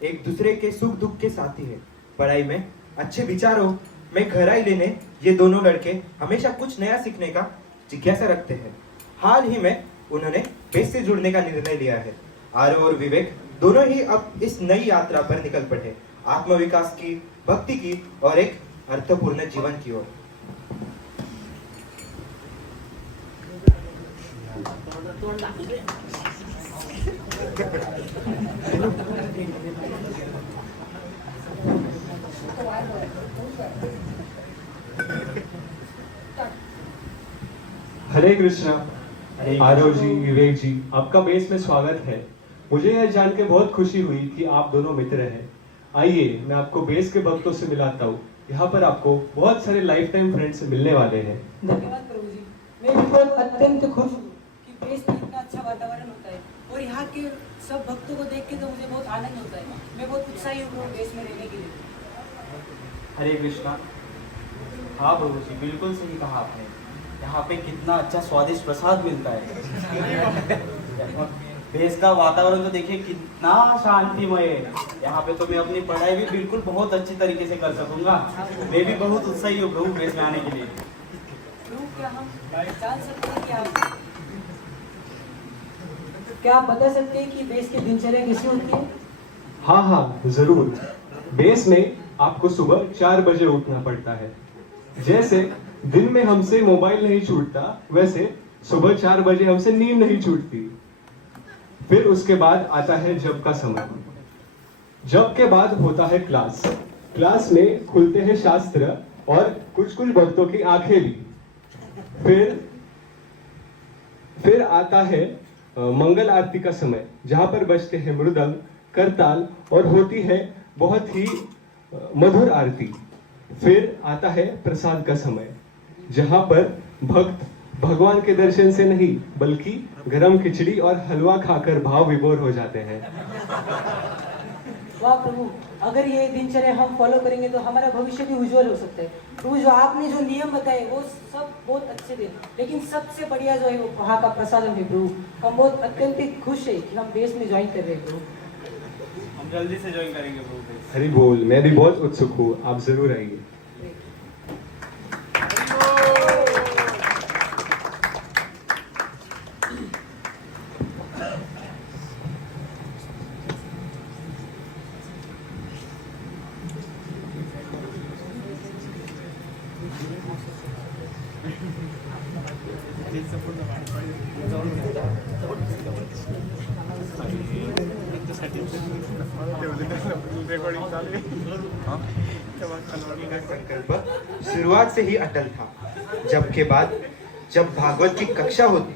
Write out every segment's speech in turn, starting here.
एक दूसरे के सुख दुख के साथी है। पढ़ाई में अच्छे विचारों में गहराई लेने ये दोनों लड़के हमेशा कुछ नया सीखने का जिज्ञासा रखते हैं। हाल ही में उन्होंने बेस से जुड़ने का निर्णय लिया है। आरव और विवेक दोनों ही अब इस नई यात्रा पर निकल पड़े, आत्मविकास की, भक्ति की और एक अर्थपूर्ण जीवन की ओर। हरे कृष्णा। आरव जी, विवेक जी, आपका बेस में स्वागत है। मुझे यह जान के बहुत खुशी हुई कि आप दोनों मित्र हैं। आइए मैं आपको बेस के भक्तों से मिलाता हूँ। यहाँ पर आपको बहुत सारे लाइफ टाइम फ्रेंड्स मिलने वाले हैं। धन्यवाद प्रभु जी। मैं भी बहुत अत्यंत खुश हूँ कि बेस में इतना अच्छा वातावरण होता है और यहाँ के सब भक्तों को देख के तो मुझे बहुत आनंद होता है। मैं बहुत उत्साही हूँ बेस में रहने के लिए। हरे कृष्णा। हाँ प्रभु जी, बिल्कुल सही कहा आपने। यहाँ पे कितना अच्छा स्वादिष्ट प्रसाद मिलता है। देश का वातावरण तो देखिए कितना शांतिमय है। यहाँ पे तो मैं अपनी पढ़ाई भी बिल्कुल बहुत अच्छी तरीके से कर सकूंगा। मैं भी बहुत उत्साही हूँ प्रभु बेस में आने के लिए। प्रभु, क्या हम जान सकते हैं कि क्या आप बता सकते हैं कि बेस की दिनचर्या कैसी होती है? हाँ हाँ जरूर। बेस में आपको सुबह 4 बजे उठना पड़ता है। जैसे दिन में हमसे मोबाइल नहीं छूटता, वैसे सुबह 4 बजे हमसे नींद नहीं छूटती। फिर उसके बाद आता है जप का समय। जप के बाद होता है क्लास। क्लास में खुलते हैं शास्त्र और कुछ कुछ भक्तों की आंखें भी। फिर आता है मंगल आरती का समय, जहां पर बजते हैं मृदंग, करताल और होती है बहुत ही मधुर आरती। फिर आता है प्रसाद का समय, जहां पर भक्त भगवान के दर्शन से नहीं बल्कि गरम खिचड़ी और हलवा खाकर भाव विभोर हो जाते हैं। वाह प्रभु, अगर ये दिनचर्या हम फॉलो करेंगे तो हमारा भविष्य भी उज्जवल हो सकता है। प्रभु, जो आपने जो नियम बताए वो सब बहुत अच्छे थे, लेकिन सबसे बढ़िया जो है वो वहाँ का प्रसाद है। प्रभु, हम बहुत अत्यंत खुश है कि हम बेस में ज्वाइन कर रहे हैं। प्रभु, हम जल्दी से ज्वाइन करेंगे प्रभु। हरि बोल। मैं भी बहुत उत्सुक हूँ, आप जरूर आइए। संकल्प शुरुआत से ही अटल था। जब भागवत की कक्षा होती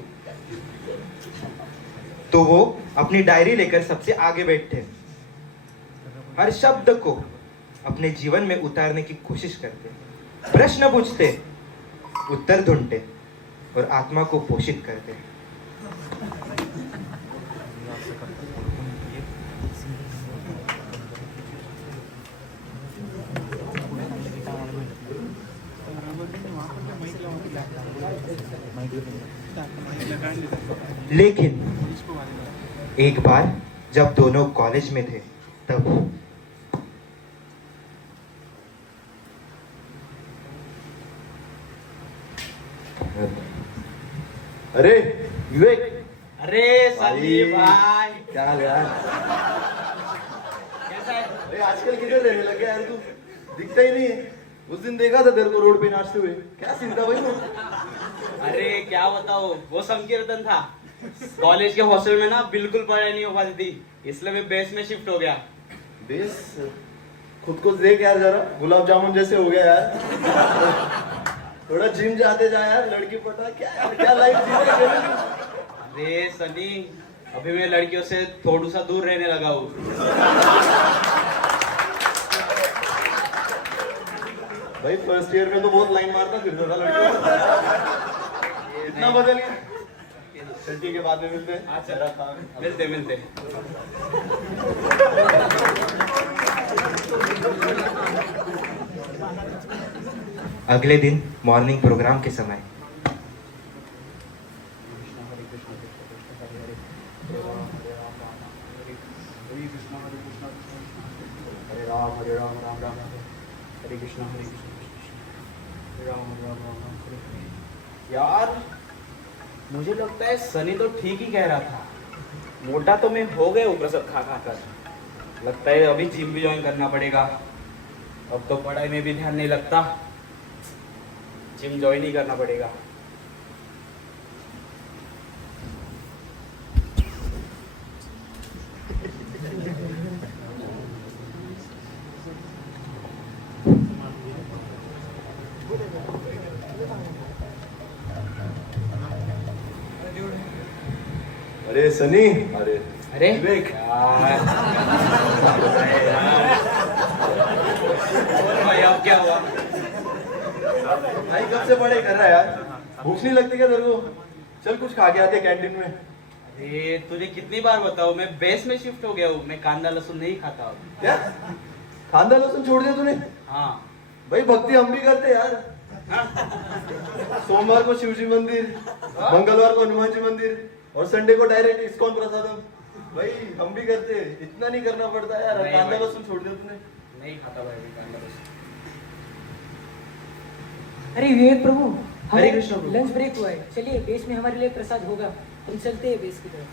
तो वो अपनी डायरी लेकर सबसे आगे बैठते, हर शब्द को अपने जीवन में उतारने की कोशिश करते, प्रश्न पूछते, उत्तर ढूंढते और आत्मा को पोषित करते। लेकिन एक बार जब दोनों कॉलेज में थे तब अरे विवेक, अरे संदीप भाई, क्या हाल है यार? कैसा है? अरे आजकल किधर रहने लग गया यार तू? दिखता ही नहीं है। उस दिन देखा था तेरे को रोड पे नाचते हुए। क्या सीन था भाई वो? अरे क्या बताओ, वो संकीर्तन था। कॉलेज के हॉस्टल में ना बिल्कुल पढ़ाई नहीं हो पाती थी, इसलिए मैं बेस में शिफ्ट हो गया। बेस? खुद को देख यार जरा, गुलाब जामुन जैसे हो गया यार। थोड़ा जिम जाते जा यार, लड़की पटा। क्या यार, क्या लाइफ जी रहे हो? अरे सनी, अभी मैं लड़कियों से थोड़ा सा दूर रहने लगा हूँ। भाई फर्स्ट ईयर में तो बहुत लाइन मारता फिरता था लड़कियों को। इतना बदल गया। छुट्टी के बाद में मिलते हैं। अच्छा, मिलते। अगले दिन मॉर्निंग प्रोग्राम के समय राम हरे राम राम राम हरे कृष्ण हरे कृष्ण राम राम राम राम हरे हरे। यार मुझे लगता है सनी तो ठीक ही कह रहा था, मोटा तो मैं हो गया ऊपर सब खा खा कर। लगता है अभी जिम भी ज्वाइन करना पड़ेगा। अब तो पढ़ाई में भी ध्यान नहीं लगता, जिम ज्वाइन ही करना पड़ेगा। अरे सनी, अरे अरे विवेक, यार भाई अब क्या हुआ? भाई कब से पढ़ाई कर रहा है यार? भूख नहीं लगती क्या तेरे को? चल कुछ खा के आते हैं कैंटीन में। अरे तुझे कितनी बार बताऊं, मैं बेस में शिफ्ट हो गया हूँ, मैं कांदा लहसुन नहीं खाता अब। क्या खानदान लहसुन छोड़ दिया तूने? हाँ भाई भक्ति हम भी करते यार। सोमवार को शिवजी मंदिर, मंगलवार को हनुमान जी मंदिर और संडे को डायरेक्ट इस्कॉन प्रसादम। भाई हम भी करते, इतना नहीं करना पड़ता यार। नहीं कांदा भाई। लहसुन छोड़ दिया तूने? नहीं खाता भाई मैं कांदा लहसुन। अरे विवेक प्रभु, हरे कृष्ण प्रभु। लंच ब्रेक हुआ है, चलिए बेस में हमारे लिए प्रसाद होगा, हम चलते हैं बेस की तरफ।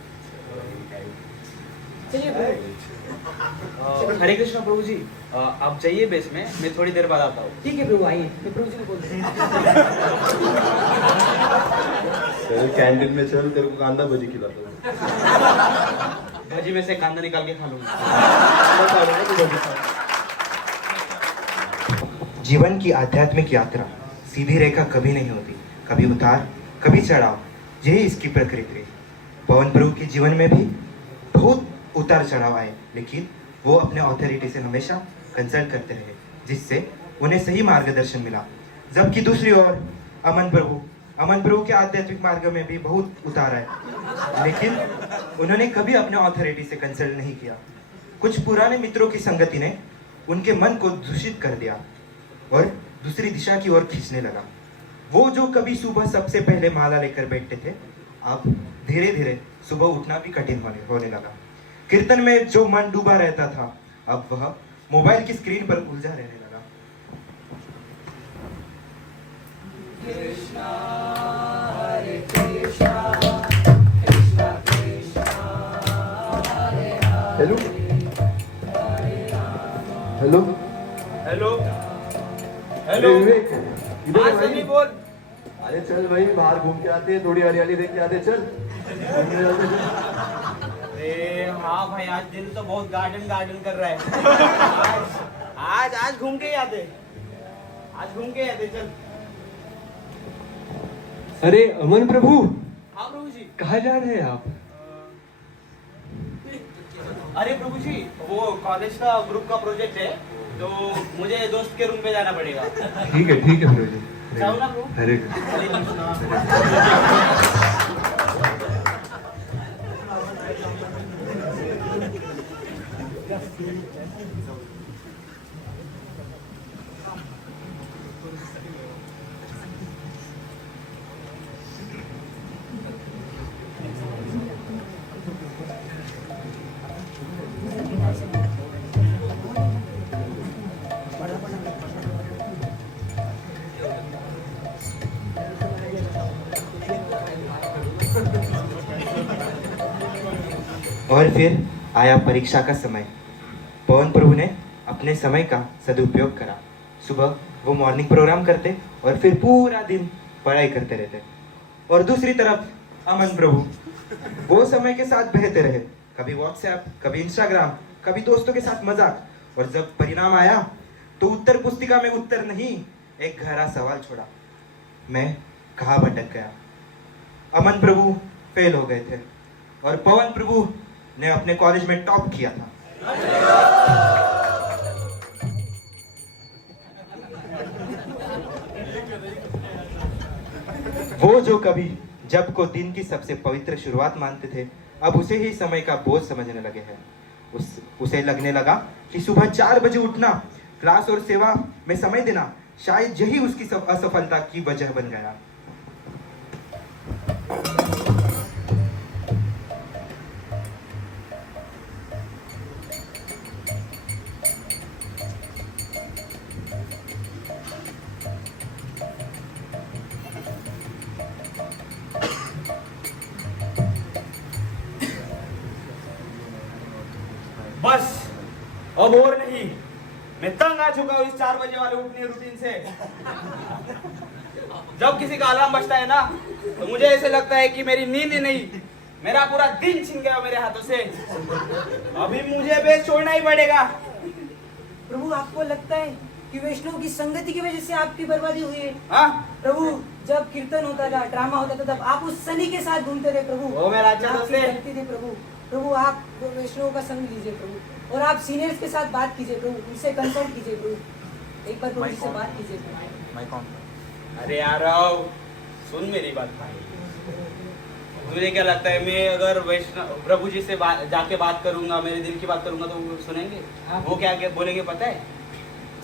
चलिए प्रभु। हरे कृष्ण प्रभु जी, आप जाइए बेस में, मैं थोड़ी देर बाद आता हूँ। ठीक है प्रभु, आइए, मैं प्रभु जी को बोलते हैं। चल कैंटीन में चल, तेरे को कांदा भजी खिलाता हूँ। भजी में से कांदा निकाल के खा लूंगा। जीवन की आध्यात्मिक यात्रा सीधी रेखा कभी नहीं होती, कभी उतार कभी चढ़ाव, यही इसकी प्रकृति है। पवन प्रभु के जीवन में भी बहुत उतार चढ़ाव आए, लेकिन वो अपने अथॉरिटी से हमेशा कंसल्ट करते रहे, जिससे उन्हें सही मार्गदर्शन मिला। जबकि दूसरी ओर अमन प्रभु के आध्यात्मिक मार्ग में भी बहुत उतार आए, लेकिन उन्होंने कभी अपने अथॉरिटी से कंसल्ट नहीं किया। कुछ पुराने मित्रों की संगति ने उनके मन को दूषित कर दिया और दूसरी दिशा की ओर खींचने लगा। वो जो कभी सुबह सबसे पहले माला लेकर बैठते थे, अब धीरे धीरे सुबह उठना भी कठिन होने लगा। कीर्तन में जो मन डूबा रहता था, अब वह मोबाइल की स्क्रीन पर उलझा रहने लगा। हेलो हेलो हेलो अरे विवेक, इधर हाँ है भाई। सनी बोल। अरे चल भाई, बाहर घूम के आते हैं, थोड़ी हरियाली देख के आते हैं, चल। घूमने जाते हैं, चल। अरे हाँ भाई, आज दिल तो बहुत गार्डन कर रहा है। आज घूम के ही आते, चल। अरे अमन प्रभु, हाँ प्रभु जी। कहाँ जा रहे हैं आप? अरे प्रभु जी, वो कॉलेज का ग्रुप का प्रोजेक्ट है, तो मुझे दोस्त के रूम पे जाना पड़ेगा। ठीक है प्रभु जी। जाओ ना प्रभु। हरे कृष्ण। हरे कृष्णा। और फिर आया परीक्षा का समय। पवन प्रभु ने अपने समय का सदुपयोग करा। सुबह वो मॉर्निंग प्रोग्राम करते और फिर पूरा दिन पढ़ाई करते रहते। और दूसरी तरफ अमन प्रभु, वो समय के साथ बहते रहे, कभी व्हाट्सएप, कभी इंस्टाग्राम, कभी दोस्तों के साथ मजाक। और जब परिणाम आया तो उत्तर पुस्तिका में उत्तर नहीं, एक गहरा सवाल छोड़ा, मैं कहाँ भटक गया। अमन प्रभु फेल हो गए थे और पवन प्रभु ने अपने कॉलेज में टॉप किया था। वो जो कभी जब को दिन की सबसे पवित्र शुरुआत मानते थे, अब उसे ही समय का बोझ समझने लगे हैं। उसे लगने लगा कि सुबह 4 बजे उठना, क्लास और सेवा में समय देना, शायद यही उसकी असफलता की वजह बन गया। अब और नहीं, मैं तंग आ चुका हूँ इस 4 बजे वाले उठने रूटीन से। जब किसी का अलार्म बजता है ना, तो मुझे ऐसे लगता है कि मेरी नींद ही नहीं, मेरा पूरा दिन छिन गया मेरे हाथों से। अभी मुझे बेस छोड़ना ही पड़ेगा। प्रभु आपको लगता है कि वैष्णव की संगति की वजह से आपकी बर्बादी हुई है? हाँ, प्रभु जब कीर्तन होता था, ड्रामा होता था, तब आप उस सनी के साथ घूमते थे प्रभु। वो मेरा अच्छा आपकी दोस्त है। गलती थी प्रभु। प्रभु आप वैष्णव का संग लीजिए प्रभु, और आप सीनियर्स के साथ बात कीजिए प्रभु, उनसे कंसल्ट कीजिए प्रभु, एक बार प्रभु से बात कीजिए प्रभु। अरे यार राव, सुन मेरी बात भाई। तुझे क्या लगता है मैं अगर वैष्णव प्रभु जी से जाके बात करूंगा, मेरे दिल की बात करूंगा तो वो सुनेंगे? हाँ। वो क्या क्या बोलेंगे पता है?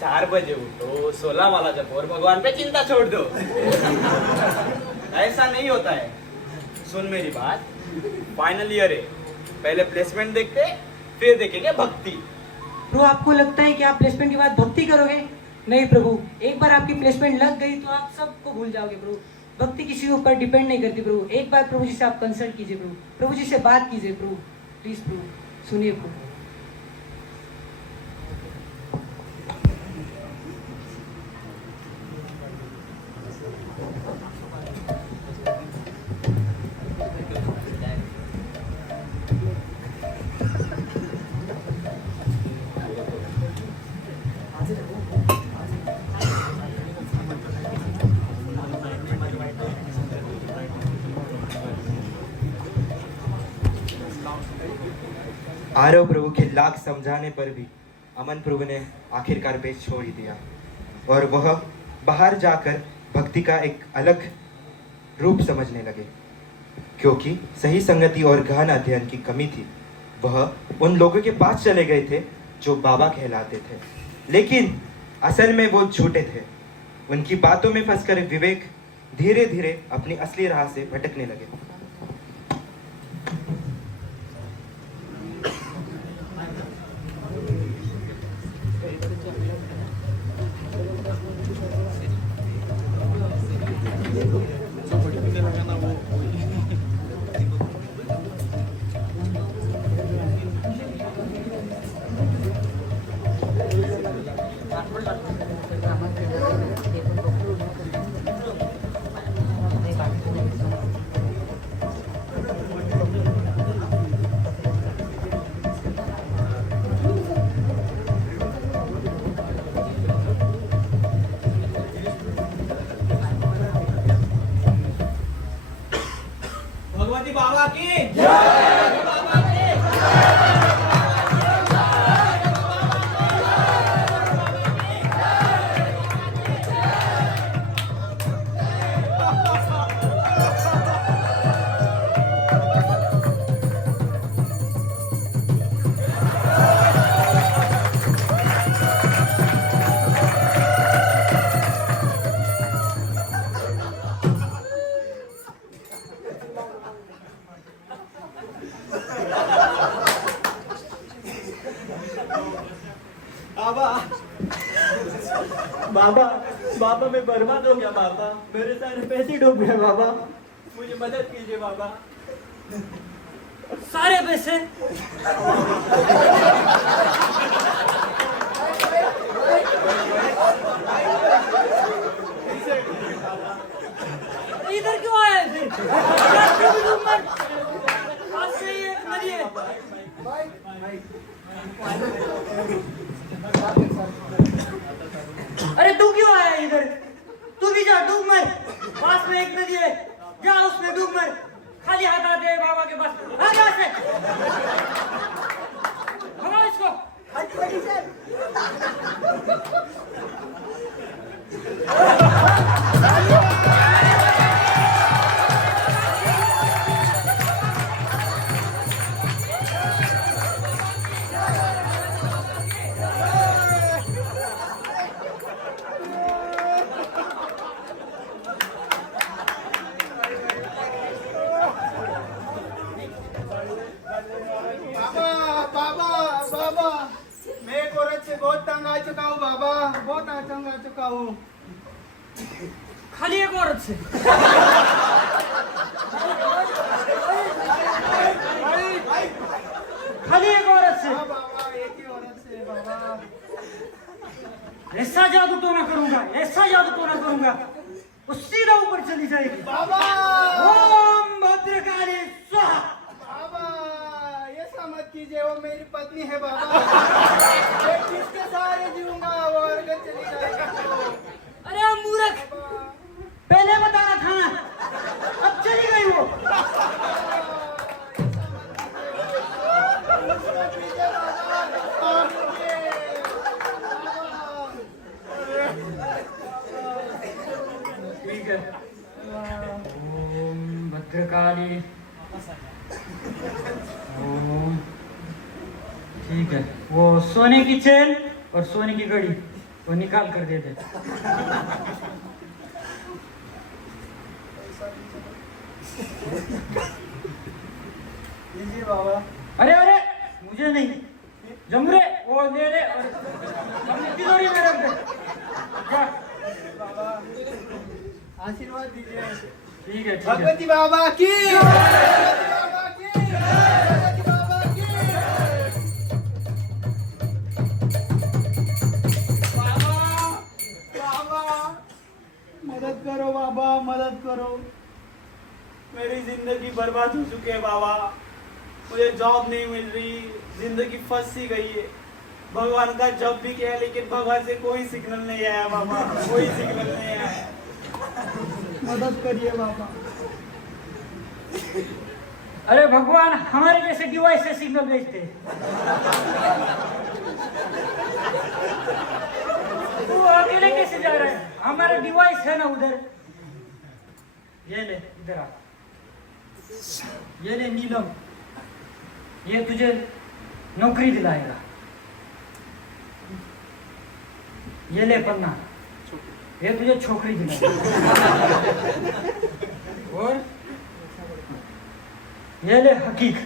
4 बजे उठो, 16 वाला जपो और भगवान पे चिंता छोड़ दो। ऐसा नहीं होता है। सुन मेरी बात, फाइनल ईयर है, पहले प्लेसमेंट देखते, फिर देखेंगे भक्ति। प्रभु आपको लगता है कि आप प्लेसमेंट के बाद भक्ति करोगे? नहीं प्रभु, एक बार आपकी प्लेसमेंट लग गई तो आप सबको भूल जाओगे प्रभु। भक्ति किसी के ऊपर डिपेंड नहीं करती प्रभु। एक बार प्रभु जी से आप कंसल्ट कीजिए प्रभु, प्रभु जी से बात कीजिए प्रभु, प्लीज प्रभु सुनिए प्रभु। आरव प्रभु के लाख समझाने पर भी अमन प्रभु ने आखिरकार पेश छोड़ ही दिया, और वह बाहर जाकर भक्ति का एक अलग रूप समझने लगे। क्योंकि सही संगति और गहन अध्ययन की कमी थी, वह उन लोगों के पास चले गए थे जो बाबा कहलाते थे, लेकिन असल में वो झूठे थे। उनकी बातों में फंसकर विवेक धीरे धीरे अपनी असली राह से भटकने लगे। भगवती बाबा की बाबा की बाबा बाबा बाबा मैं बर्बाद हो गया बाबा, मेरे सारे पैसे डूब गए बाबा, मुझे मदद कीजिए बाबा। सारे पैसे? इधर क्यों आया है फिर? पास से ही एक नदी है। अरे तू क्यों आया इधर? तू भी जा, डूब मर। पास में एक नदी है, जा उसमें डूब मर। खाली हाथ आते हैं बाबा के पास। आ जा से भगाओ इसको। बाबा मैं एक औरत से बहुत तंग आ चुका हूँ बाबा, बहुत तंग आ चुका हूँ। खाली एक औरत से? खाली एक औरत से? हाँ बाबा, एक ही की औरत से बाबा। ऐसा जादू तो ना करूंगा, ऐसा जादू तो ना करूंगा, वो सीधा ऊपर चली जाएगी। बाबा ओम भद्रकाली स्वाहा। बाबा ये मत कीजिए, वो मेरी पत्नी है बाबा। मैं किसके सहारे जीऊंगा, वो अगर चली जाएगी तो। अरे मूर्ख, पहले बताना था ना, अब चली गई वो। ठीक है। ओम भद्रकाली। ओम। ठीक है, वो सोने की चेन और सोने की घड़ी वो निकाल कर दे दे। लीजिए बाबा। अरे अरे, मुझे नहीं, जमरे वो ले ले और अपनी तिजोरी में रख दे। जा। बाबा आशीर्वाद दीजिए। ठीक है, ठीक है। भगवती बाबा की, भगवती बाबा की, भगवती बाबा की। बाबा बाबा मदद करो बाबा, मदद करो। मेरी जिंदगी बर्बाद हो चुकी है बाबा। मुझे जॉब नहीं मिल रही, जिंदगी फंस सी गई है। भगवान का जॉब भी किया लेकिन भगवान से कोई सिग्नल नहीं आया बाबा, कोई सिग्नल नहीं आया। मदद करिए बाबा। अरे भगवान हमारे जैसे डिवाइस से सिग्नल भेजते हैं। तू अकेले कैसे जा रहा है? हमारा डिवाइस है ना उधर। ये ले, इधर आ। ये ले नीलम, ये तुझे नौकरी दिलाएगा। ये ले पन्ना, ये तुझे छोकरी दिलाएगा। और ये ले हकीक,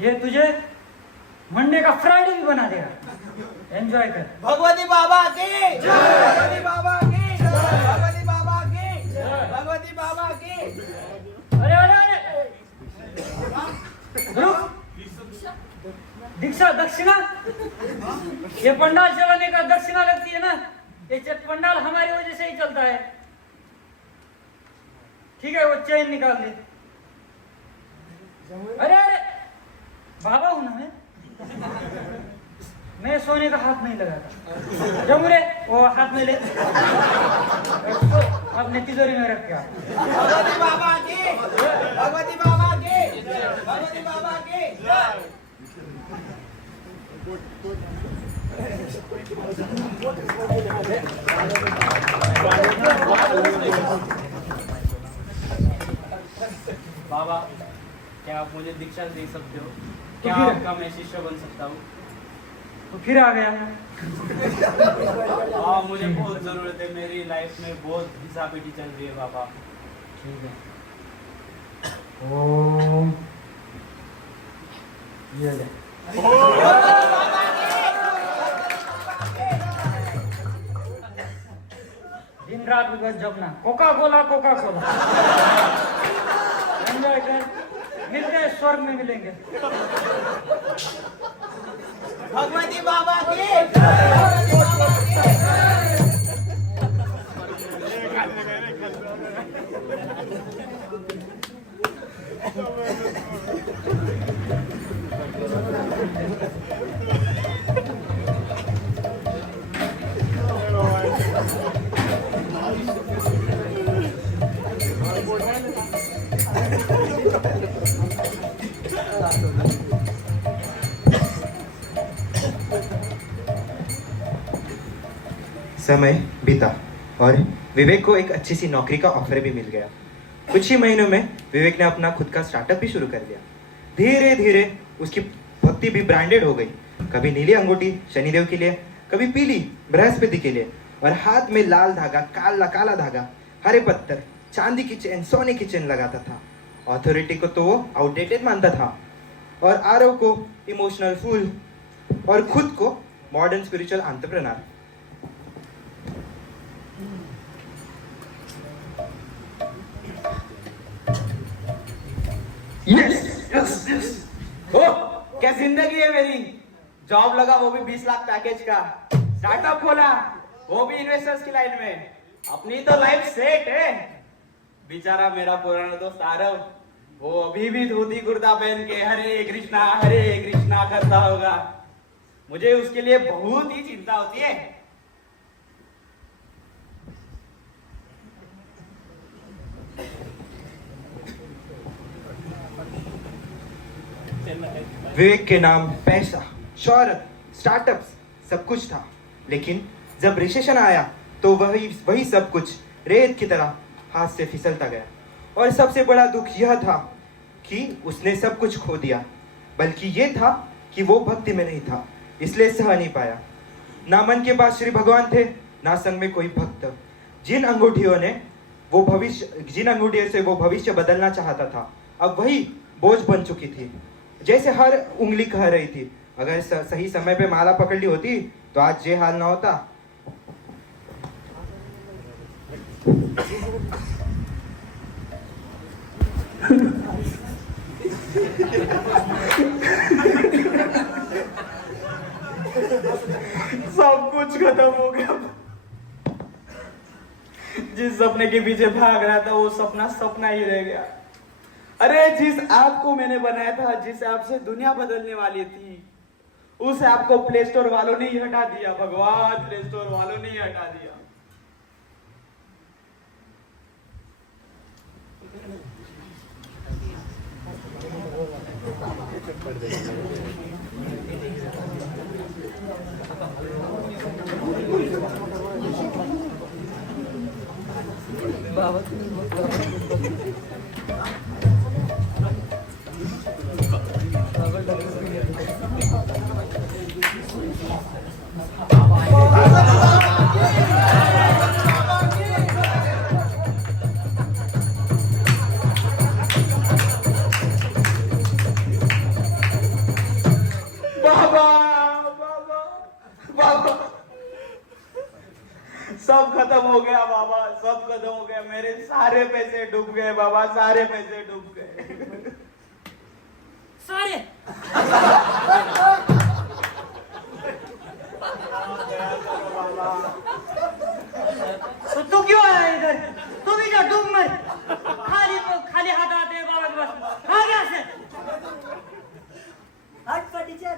ये तुझे मंडे का फ्राइडे भी बना देगा। एंजॉय कर। भगवती बाबा की जय, भगवती बाबा की जय, भगवती बाबा की जय, भगवती बाबा की। अरे अरे अरे, रुक। दीक्षा दक्षिणा, ये पंडाल चलाने का दक्षिणा लगती है ना, ये पंडाल हमारी वजह से ही चलता है। ठीक है, वो चेन निकाल दे। अरे अरे, बाबा हूं ना मैं सोने का हाथ नहीं लगाता। जमुरे वो हाथ में ले, अपने तिजोरी में रख के आ। भगवती बाबा की, भगवती बाबा की, भगवती बाबा की। बाबा क्या आप मुझे दीक्षा दे सकते हो? क्या आपका मैं शिष्य बन सकता हूँ? तो फिर आ गया। हाँ मुझे बहुत जरूरत है, मेरी लाइफ में बहुत घिसापिटी चल रही है बाबा। ठीक है। ओम, ये ले। दिन रात बिगड़ जपना, Coca Cola Coca Cola. Enjoy कर, मिलते हैं स्वर्ग में मिलेंगे। भगवती बाबा की, भगवती बाबा की। समय बीता और विवेक को एक अच्छी सी नौकरी का ऑफर भी मिल गया। कुछ ही महीनों में विवेक ने अपना खुद का स्टार्टअप भी शुरू कर दिया। धीरे धीरे उसकी भक्ति भी ब्रांडेड हो गई। कभी नीली अंगूठी शनिदेव के लिए, कभी पीली बृहस्पति के लिए, और हाथ में लाल धागा, काला काला धागा, हरे पत्थर, चांदी की चेन, सोने की चेन लगाता था। अथॉरिटी को तो वो आउटडेटेड मानता था, और आरव को इमोशनल फूल, और खुद को modern spiritual entrepreneur. Yes yes yes. Oh क्या जिंदगी है मेरी, जॉब लगा वो भी 20 लाख पैकेज का, स्टार्टअप खोला वो भी इन्वेस्टर्स की लाइन में, अपनी तो लाइफ सेट है। बेचारा मेरा पुराना दोस्त आरव, वो अभी भी धोती कुर्ता पहन के हरे कृष्णा करता होगा। मुझे उसके लिए बहुत ही चिंता होती है। विवेक के नाम पैसा, शोहरत, स्टार्टअप्स सब कुछ था, लेकिन जब रिसेशन आया तो वही सब कुछ रेत की तरह हाथ से फिसलता गया। और सबसे बड़ा दुख यह था कि उसने सब कुछ खो दिया, बल्कि ये था कि वो भक्ति में नहीं था, इसलिए सह नहीं पाया। ना मन के पास श्री भगवान थे, ना संग में कोई भक्त। जिन अंगूठियों से वो भविष्य बदलना चाहता था, अब वही बोझ बन चुकी थी। जैसे हर उंगली कह रही थी, अगर सही समय पे माला पकड़ ली होती तो आज ये हाल ना होता। सब कुछ खत्म हो गया। जिस सपने के पीछे भाग रहा था वो सपना ही रह गया। अरे जिस ऐप को मैंने बनाया था, जिस ऐप से दुनिया बदलने वाली थी, उस ऐप को प्ले स्टोर वालों ने ही हटा दिया। भगवान, प्ले स्टोर वालों ने ही हटा दिया। सब खत्म हो गया बाबा, सब खत्म हो गया। मेरे सारे पैसे डूब गए बाबा, सारे पैसे डूब गए। सारे तो तू क्यों आया इधर? तू भी जा, डूब मर। खाली हाथ आते हैं बाबा के पास। आ गया से हट फटीचर।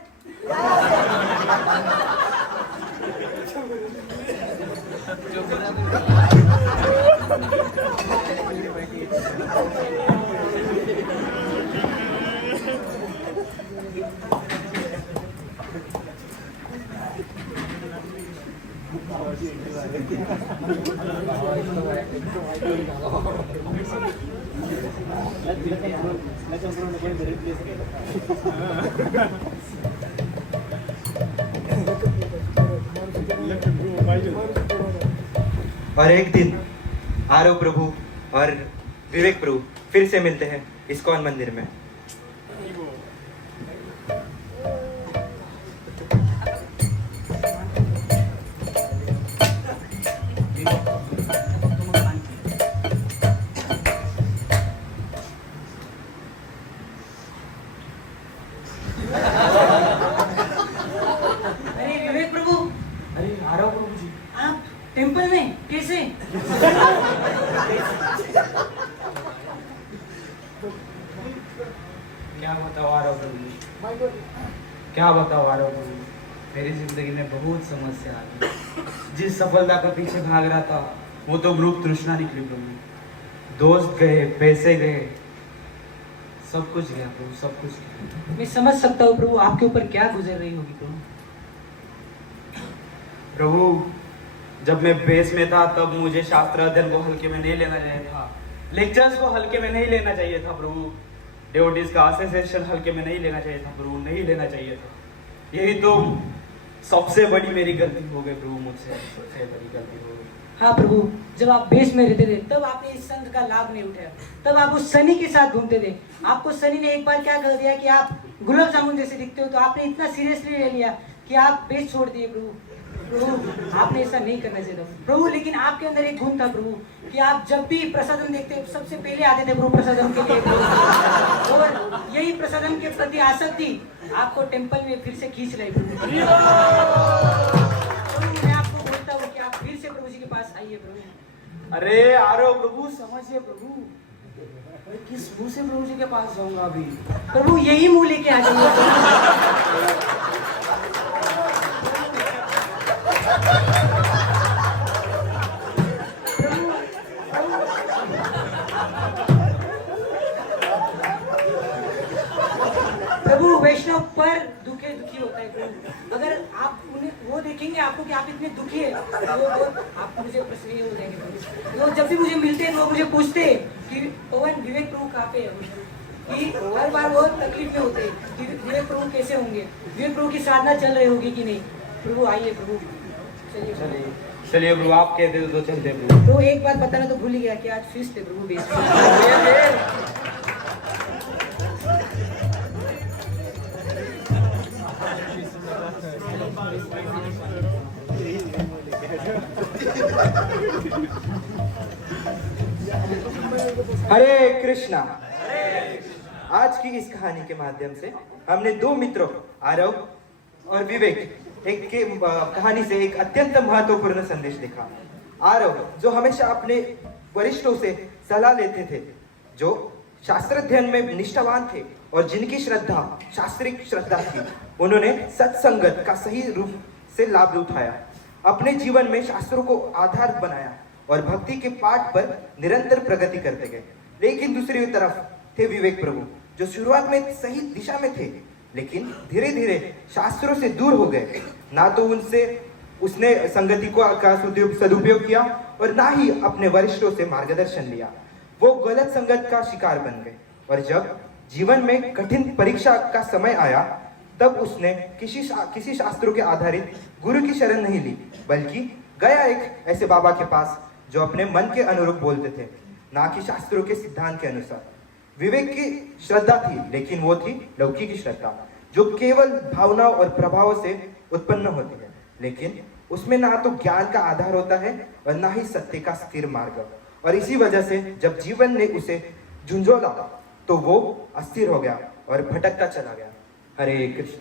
और एक दिन आरव प्रभु और विवेक प्रभु फिर से मिलते हैं इस्कॉन मंदिर में। अरे विवेक प्रभु, अरे आरव प्रभु जी, आप टेंपल में कैसे? क्या बताओ आरव प्रभु जी, क्या बताओ आरव प्रभु जी, मेरी जिंदगी में बहुत समस्या आ गई। जिस सफलता के पीछे भाग रहा था वो तो मृग तृष्णा निकली प्रभु। दोस्त गए, पैसे गए, सब कुछ गया प्रभु, सब कुछ गया। मैं समझ सकता हूँ प्रभु, आपके ऊपर क्या गुजर रही होगी प्रभु। प्रभु, जब मैं बेस में था तब मुझे शास्त्र अध्ययन को हल्के में नहीं लेना चाहिए था, लेक्चर्स को हल्के में नहीं लेना चाहिए था प्रभु, डिवोटीज का एसोसिएशन हल्के में नहीं लेना चाहिए था प्रभु, नहीं लेना चाहिए था। यही तो सबसे बड़ी मेरी गलती हो गई प्रभु, मुझसे सबसे बड़ी गलती हो गई। हाँ प्रभु, जब आप बेस में रहते थे तब आपने इस संत का लाभ नहीं उठाया, तब आप उस सनी के साथ घूमते थे। आपको सनी ने एक बार क्या कर दिया कि आप गुलाब जामुन जैसे दिखते हो, तो आपने इतना सीरियसली ले लिया कि आप बेस छोड़ दिए प्रभु। प्रभु आपने ऐसा नहीं करना चाहिए था प्रभु, लेकिन आपके अंदर एक गुण था प्रभु कि आप जब भी प्रसादम देखते सबसे पहले आते थे प्रभु प्रसादम के लिए प्रभु। और यही प्रसादम के प्रति आसक्ति आपको टेम्पल में फिर से खींच लाई प्रभु। प्रभु मैं आपको बोलता हूँ कि आप फिर से प्रभु जी के पास आइए प्रभु। अरे आ रहे हो प्रभु, समझिए प्रभु। मैं किस मुंह से प्रभु जी के पास जाऊंगा अभी? प्रभु यही मुंह लेके आ जाइए। प्रभु वैष्णव पर दुखी होता है प्रभु। अगर आप उन्हें वो देखेंगे आपको कि आप इतने दुखी है, वो आप मुझे प्रसन्न हो जाएंगे प्रभु। वो जब भी मुझे मिलते हैं वो मुझे पूछते हैं कि पवन विवेक प्रभु कहाँ पे है, कि हर बार वो तकलीफ में होते हैं कि विवेक प्रभु कैसे होंगे, विवेक प्रभु की साधना चल रही होगी कि नहीं। प्रभु आइए प्रभु, चलिए चलिए चलिए प्रभु, आप कहते तो चलते प्रभु। प्रभु एक बात बताना तो भूल ही गया कि आज फीस थे प्रभु बेस। हरे कृष्णा। आज की इस कहानी के माध्यम से हमने दो मित्रों आरव और विवेक एक के कहानी से एक अत्यंत महत्वपूर्ण संदेश देखा। आरव जो हमेशा अपने वरिष्ठों से सलाह लेते थे, जो शास्त्र अध्ययन में निष्ठावान थे और जिनकी श्रद्धा शास्त्रिक श्रद्धा थी, उन्होंने सत्संगत का सही रूप से लाभ उठाया, अपने जीवन में शास्त्रों को आधार बनाया और भक्ति के पाठ पर निरंतर प्रगति करते गए। लेकिन दूसरी तरफ थे विवेक प्रभु, जो शुरुआत में सही दिशा में थे लेकिन धीरे धीरे शास्त्रों से दूर हो गए। ना तो उसने संगति का सदुपयोग किया और ना ही अपने वरिष्ठों से मार्गदर्शन लिया। वो गलत संगत का शिकार बन गए और जब जीवन में कठिन परीक्षा का समय आया तब उसने किसी शास्त्रों के आधारित गुरु की शरण नहीं ली, बल्कि गया एक ऐसे बाबा के पास जो अपने मन के अनुरूप बोलते थे, ना कि शास्त्रों के सिद्धांत के अनुसार। विवेक की श्रद्धा थी, लेकिन वो थी लौकिक श्रद्धा, जो केवल भावनाओं और प्रभावों से उत्पन्न होती है, लेकिन उसमें ना तो ज्ञान का आधार होता है और ना ही सत्य का स्थिर मार्ग। और इसी वजह से जब जीवन ने उसे झुंझोला तो वो अस्थिर हो गया और भटकता चला गया। हरे कृष्ण।